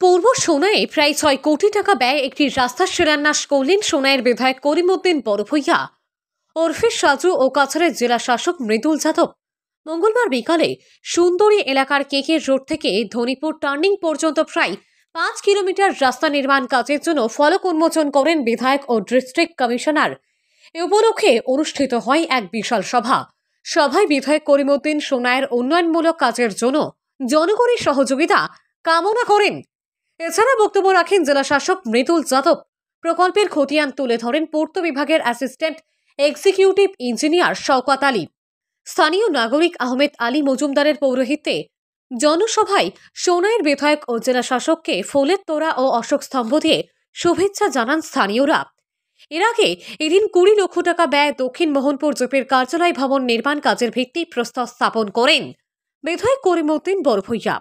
পূর্ব সোনায় প্রায় ৬ কোটি টাকা ব্যয়ে একটি রাস্তার শিলান্যাস করলেন সোনাইয়ের বিধায়ক করিমউদ্দিন বড়ভূইয়া ওরফে সাজু ও কাছাড়ের জেলা শাসক মৃদুল যাদব। মঙ্গলবার বিকালে সুন্দরী এলাকার কেকের রোড থেকে ধনীপুর টার্নিং পর্যন্ত প্রায় ৫ কিলোমিটার রাস্তা নির্মাণ কাজের জন্য ফলক উন্মোচন করেন বিধায়ক ও ডিস্ট্রিক্ট কমিশনার। এ উপলক্ষে অনুষ্ঠিত হয় এক বিশাল সভায় বিধায়ক করিমউদ্দিন সোনাইয়ের উন্নয়নমূলক কাজের জন্য জনগণের সহযোগিতা কামনা করেন। এছাড়া বক্তব্য রাখেন জেলা শাসক মৃদুল যাদব। প্রকল্পের খতিয়ান তুলে ধরেন পূর্ত বিভাগের assistant executive engineer Shawkat Ali. স্থানীয় নাগরিক আহমেদ আলী মজুমদারের পৌরোহিত্যে জনসভায় সোনাইয়ের বিধায়ক ও জেলা শাসককে ফুলের তোড়া ও অশোক স্তম্ভ দিয়ে শুভেচ্ছা জানান স্থানীয়রা। এর আগে এদিন ২০ লক্ষ টাকা ব্যয়ে দক্ষিণ মোহনপুর জেপির কার্যালয় ভবন নির্মাণ কাজের ভিত্তি প্রস্তর স্থাপন করেন বিধায়ক করিমউদ্দিন বড়ভূইয়া।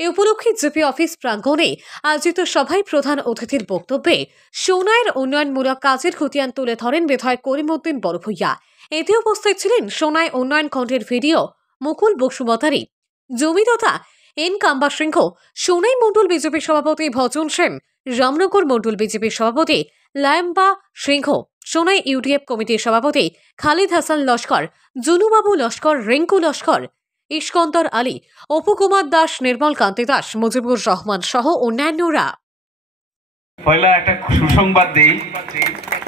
এ উপলক্ষে জিপি অফিস প্রাঙ্গণে আয়োজিত সভায় প্রধান অতিথির বক্তব্যে সোনাইয়ের উন্নয়নমূলক কাজের খতিয়ান তুলে ধরেন বিধায়ক করিমউদ্দিন বড়ভূইয়া। এতে উপস্থিত ছিলেন সোনাই উন্নয়ন খণ্ডের ভিডিও মুকুল বসুমতারি, জমিদাতা এন কাম্বা সিংহ, সোনাই মণ্ডল বিজেপি সভাপতি ভজন সেন, রামনগর মণ্ডল বিজেপি সভাপতি লায়ম্বা সিংহ, সোনাই ইউডিএফ কমিটির সভাপতি খালিদ হাসান লস্কর, জুনুবাবু লস্কর, রিঙ্কু লস্কর, ইস্কন্দর আলী, অপু কুমার দাস, নির্মল কান্তি দাস, মুজিবুর রহমান সহ অন্যান্যরা। পয়লা একটা সুসংবাদ দেই,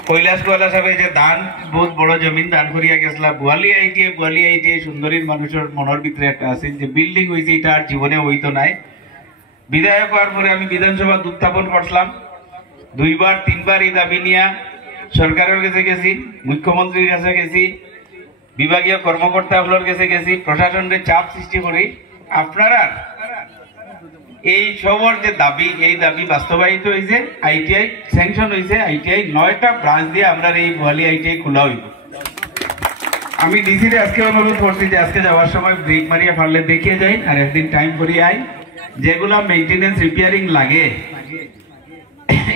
কৈলাস গোয়ালা সাহেব যে দান বহুত বড় জমিন দান করিয়া গেছিল গোয়ালি আইটিআই সুন্দরীর মানুষের মনের ভিতরে একটা আছে যে বিল্ডিং হয়েছে, এটা আর জীবনে হইতো নাই। বিধায়ক হওয়ার পরে আমি বিধানসভা উত্থাপন করলাম, ২বার ৩বার এই দাবি নিয়ে সরকারের কাছে গেছি, মুখ্যমন্ত্রীর কাছে গেছি, বিভাগীয় কর্মকর্তাগুলোর কাছে গেছি, প্রশাসনের চাপ সৃষ্টি করি। আপনারা এই সবর যে দাবি, এই দাবি বাস্তবায়িত হয়েছে। আইটিআই স্যাংশন হয়েছে, আইটিআই ৯টা ব্রাঞ্চ দিয়ে আমরা এই গোয়ালি আইটিআই খোলা হইব। আমি ডিসিরে আজকে অনুরোধ করছি যে আজকে যাওয়ার সময় ব্রেক মারিয়া পারলে দেখিয়ে যাই, আর একদিন টাইম করিয়ে আই। যেগুলা মেইনটেনেন্স রিপেয়ারিং লাগে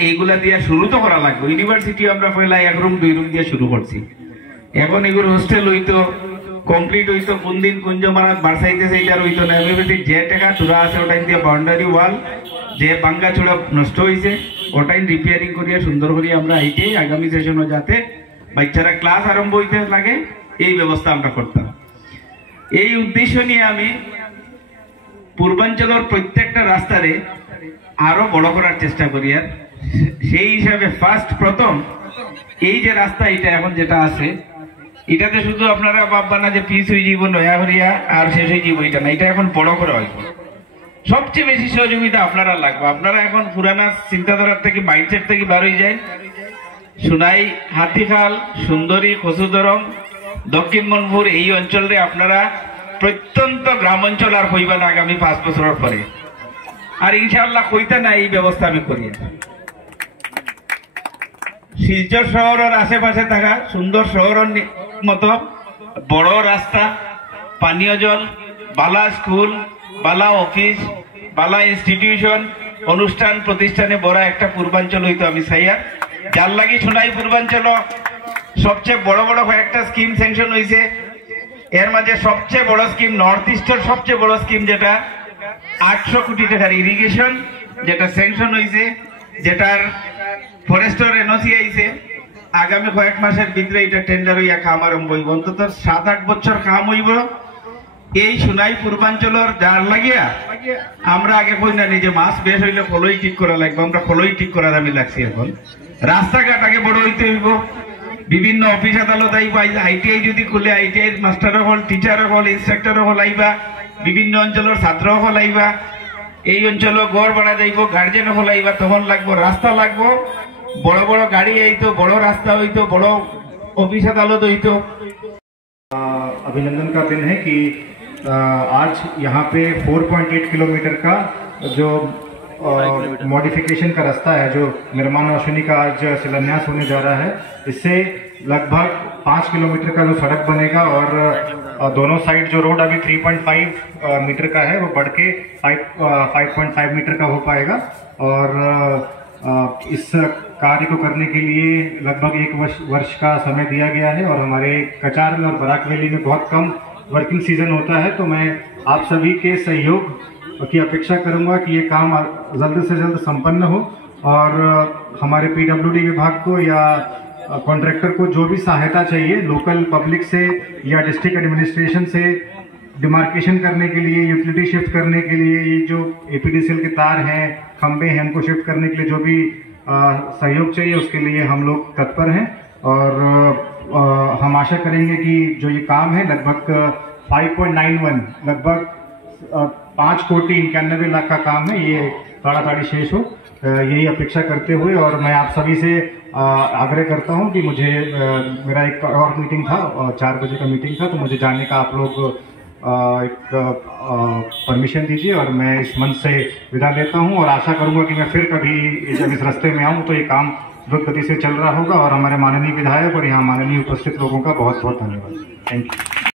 এইগুলা দিয়ে শুরু তো করা লাগবে। ইউনিভার্সিটি আমরা পয়লা ১ রুম ২ রুম দিয়ে শুরু করছি, এখন এগুলো হোস্টেল হইতো, কমপ্লিট হইতো, কোন দিন কোন জমানাত বাড়সাইতেছে এইটার হইতো না। যে টাকা চূড়া আছে ওটাই দিয়ে বাউন্ডারি ওয়াল যে বাঙ্গা চূড়া নষ্ট হয়েছে ওটাই রিপেয়ারিং করিয়া সুন্দর করিয়া আমরা আইটিআই আগামী সেশনে যাতে বাচ্চারা ক্লাস আরম্ভ হইতে লাগে এই ব্যবস্থা আমরা করতাম। এই উদ্দেশ্য নিয়ে আমি পূর্বাঞ্চলের প্রত্যেকটা রাস্তারে আরো বড় করার চেষ্টা করি। আর সেই হিসাবে প্রথম এই যে রাস্তা এটা এখন যেটা আছে এটাতে শুধু আপনারা ভাববা না যে পিস হয়ে যাব নয়া হরিয়া আর শেষ হয়ে যাব, এটা না, এটা এখন বড় করে হইব। সবচেয়ে বেশি সহযোগিতা আপনারা লাগবে। আপনারা এখন পুরানা চিন্তাধারার থেকে মাইন্ডসেট থেকে বার হয়ে যায়। সোনাই, হাতিখাল, সুন্দরী, খসুদরম, দক্ষিণ মনপুর এই অঞ্চলে আপনারা প্রত্যন্ত গ্রাম অঞ্চল আর হইবা না আগামী ৫ বছরের পরে। আর ইনশাআল্লাহ কইতে না এই ব্যবস্থা আমি করি। শিলচর শহরের আশেপাশে থাকা সুন্দর শহরের মতো বড় রাস্তা, পানীয় জল, বালা স্কুল, বালা অফিস, বালা ইনস্টিটিউশন, অনুষ্ঠান প্রতিষ্ঠানে বড় একটা পূর্বাঞ্চল হইতো আমি চাইয়া। যার লাগি সোনাই পূর্বাঞ্চল সবচেয়ে বড় বড় কয়েকটা স্কিম স্যাংশন হয়েছে। এর মাঝে সবচেয়ে বড় স্কিম নর্থ ইস্টের সবচেয়ে বড় স্কিম যেটা ৮০০ কোটি টাকার ইরিগেশন যেটা স্যাংশন হয়েছে, যেটার ফরেস্টের এনওসি আইছে। আগামী কয়েক মাসের ভিতরে এটা টেন্ডার হইয়া কাম আরম্ভ হইব। অন্তত ৭-৮ বছর কাম হইব এই সোনাই পূর্বাঞ্চলের। যার লাগিয়া আমরা আগে কই না নিজে মাছ বেশ হইলে ফলই ঠিক করা লাগবে, আমরা ফলই ঠিক করার আমি লাগছি। এখন রাস্তাঘাট আগে বড় হইতে হইব, বিভিন্ন অফিস আদালত আইবা। আইটিআই যদি খুলে আইটিআই মাস্টারও হল, টিচারও হল, ইনস্ট্রাক্টরও হল আইবা, বিভিন্ন অঞ্চলের ছাত্রও হল আইবা, এই অঞ্চলে গড় বাড়া যাইব, গার্জেনও হল আইবা। তখন লাগবো রাস্তা, লাগবো বড় বড় গাড়ি আইতো, বড় রাস্তা হইতো, বড় অফিস আদালত হইতো। अभिनंदन का दिन है कि आज यहाँ पे 4.8 किलोमीटर का जो मॉडिफिकेशन का रास्ता है, जो निर्माण रोशनी का आज शिलान्यास होने जा रहा है। इससे लगभग 5 किलोमीटर का जो सड़क बनेगा और दोनों साइड जो रोड अभी 3.5 मीटर का है वो बढ़ के 5.5 मीटर का हो पाएगा। और इस कार्य को करने के लिए लगभग 1 वर्ष का समय दिया गया है। और हमारे कचार में और बराक वैली में बहुत कम वर्किंग सीजन होता है, तो मैं आप सभी के सहयोग की अपेक्षा करूंगा कि ये काम जल्द से जल्द संपन्न हो और हमारे पीडब्ल्यूडी विभाग को या कॉन्ट्रैक्टर को जो भी सहायता चाहिए लोकल पब्लिक से या डिस्ट्रिक्ट एडमिनिस्ट्रेशन से डिमार्केशन करने के लिए, यूटिलिटी शिफ्ट करने के लिए, ये जो एपीडीसीएल के तार हैं, खंबे हैं, उनको शिफ्ट करने के लिए जो भी सहयोग चाहिए उसके लिए हम लोग तत्पर हैं। और हम आशा करेंगे कि जो ये काम है लगभग 5.91 लगभग 5,91,91,00,000 का काम है, ये ताड़ाताड़ी शेष हो, यही अपेक्षा करते हुए। और मैं आप सभी से आग्रह करता हूं कि मुझे मेरा एक और मीटिंग था, 4 बजे का मीटिंग था, तो मुझे जाने का आप लोग एक परमिशन दीजिए और मैं इस मंच से विदा लेता हूं। और आशा करूंगा कि मैं फिर कभी जब इस रास्ते में आऊं तो ये काम द्रुत गति से चल रहा होगा। और हमारे माननीय विधायक और यहाँ माननीय उपस्थित लोगों का बहुत बहुत धन्यवाद। Thank you.